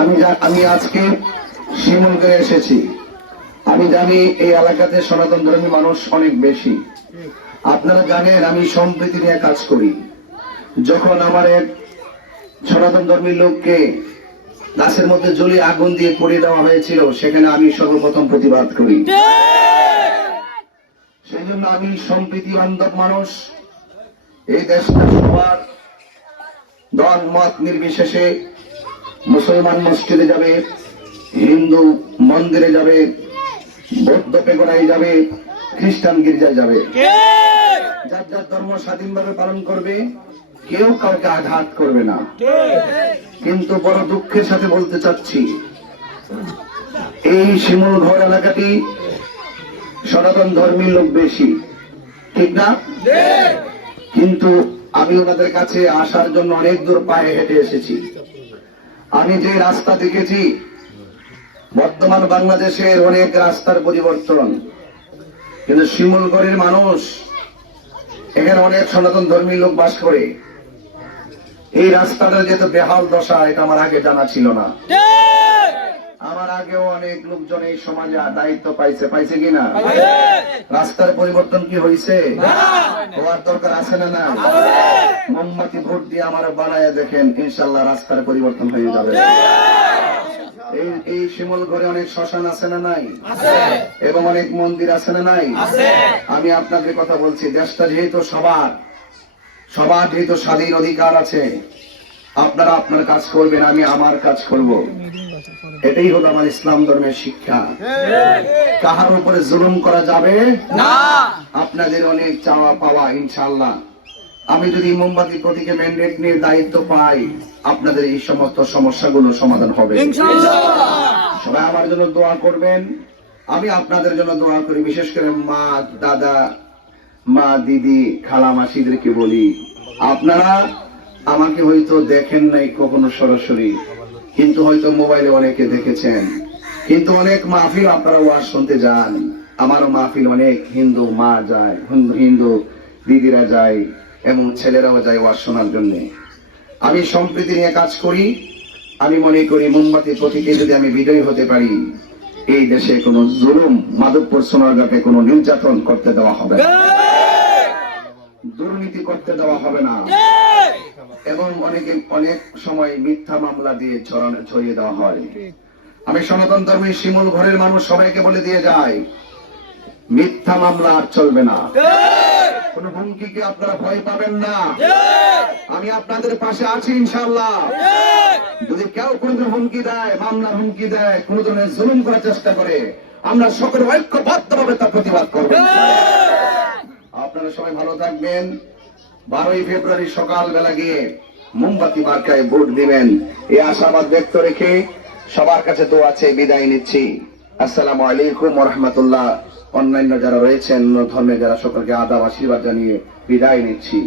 আমি আজকে শিমুলগড়ে এসেছি। আমি জানি এই এলাকাতে সনাতন ধর্মী মানুষ অনেক বেশি। আপনারা জানেন আমি সম্প্রীতি নিয়ে কাজ করি। যখন আমার এক সনাতন ধর্মী লোককে গাছের মধ্যে জ্বলিয়ে আগুন দিয়ে পুড়িয়ে দেওয়া হয়েছিল, সেখানে আমি সর্বপ্রথম প্রতিবাদ করি। সেই জন্য আমি সম্প্রীতি বান্ধব মানুষ। এই দেশটা সবার দল মত নির্বিশেষে মুসলমান মসজিদে যাবে, হিন্দু মন্দিরে যাবে, বৌদ্ধ পেগোড়ায় যাবে, খ্রিস্টান গির্জায় যাবে, যার যার ধর্ম স্বাধীনভাবে পালন করবে, কেউ কাউকে আঘাত করবে না। কিন্তু বড় দুঃখের সাথে বলতে চাচ্ছি, এই শিমুলঘর এলাকাটি সনাতন ধর্মীর লোক বেশি, ঠিক না? কিন্তু আমি ওনাদের কাছে আসার জন্য অনেক দূর পায়ে হেঁটে এসেছি। আমি যে রাস্তা দেখেছি, বর্তমান বাংলাদেশের অনেক রাস্তার পরিবর্তন, কিন্তু শিমুলগড়ের মানুষ, এখানে অনেক সনাতন ধর্মী লোক বাস করে। এই রাস্তাটার যে তো বেহাল দশা, এটা আমার আগে জানা ছিল না। আমার আগেও অনেক লোকজন এই সমাজে দায়িত্ব পাইছে কিনা? রাস্তার পরিবর্তন কি হয়েছে? হওয়ার দরকার আছে না? না, মোমবাতি ভোট দিয়ে আমার বানায় দেখেন, ইনশাল্লাহ রাস্তার পরিবর্তন হয়ে যাবে। এই শিমুলগড়ে অনেক শ্মশান আছে না নাই? এবং অনেক মন্দির আছে না নাই? আমি আপনাদের কথা বলছি, দেশটা যেহেতু সবার যেহেতু স্বাধীন অধিকার আছে, আপনারা আপনার কাজ করবেন, আমি আমার কাজ করব। এটাই হলো আমার ইসলাম ধর্মের শিক্ষা। কাহার উপরে জুলুম করা যাবে না। আপনাদের অনেক চাওয়া পাওয়া, ইনশাআল্লাহ আমি যদি মোমবাতি প্রতীকে ম্যান্ডেট নিয়ে দায়িত্ব পাই, আপনাদের এই সমস্ত সমস্যাগুলো সমাধান হবে। সবাই আমার জন্য দোয়া করবেন, আমি আপনাদের জন্য দোয়া করি। বিশেষ করে মা, দাদা, মা, দিদি, খালা, মাসিদেরকে বলি, আপনারা আমাকে হয়তো দেখেন নাই কখনো সরাসরি, কিন্তু হয়তো মোবাইলে অনেকে দেখেছেন। কিন্তু অনেক মাহফিল আপনারা ওয়াজ শুনতে যান, আমারও মাহফিল অনেক হিন্দু মা যায়, হিন্দু দিদিরা যায়, এবং ছেলেরাও যায় ওয়াজ শোনার জন্য। আমি সম্প্রীতি নিয়ে কাজ করি। আমি মনে করি মোমবাতি প্রতীকে যদি আমি বিজয়ী হতে পারি, এই দেশে কোনো জুলুম, মাদকপুর সোনারগাঁকে কোনো নির্যাতন করতে দেওয়া হবে না, দুর্নীতি করতে দেওয়া হবে না, এবং অনেক সময় মিথ্যা মামলা দিয়ে ছড়িয়ে দেওয়া হয়। আমি সনাতন ধর্মী শিমুলঘরের মানুষ সবাইকে বলে দিয়ে যাই, মিথ্যা মামলা আর চলবে না। কোন হুমকিকে আপনারা ভয় পাবেন না। আমি আপনাদের পাশে আছি ইনশাআল্লাহ। যদি কেউ কোনো হুমকি দেয়, মামলার হুমকি দেয়, কোন ধরনের জুলুম করার চেষ্টা করে, আমরা সকলে ঐক্যবদ্ধভাবে তার প্রতিবাদ করব। আপনারা সবাই ভালো থাকবেন। 12ই ফেব্রুয়ারি সকালবেলা গিয়ে মোমবাতি মার্কায় ভোট দিবেন, এই আশাবাদ ব্যক্ত রেখে সবার কাছে দোয়া চেয়ে বিদায় নিচ্ছি। আসসালামু আলাইকুম ওয়া রাহমাতুল্লাহ। অন্যান্য যারা রয়েছেন, অন্য ধর্মে যারা, সকলকে আদাব আশীর্বাদ জানিয়ে বিদায় নিচ্ছি।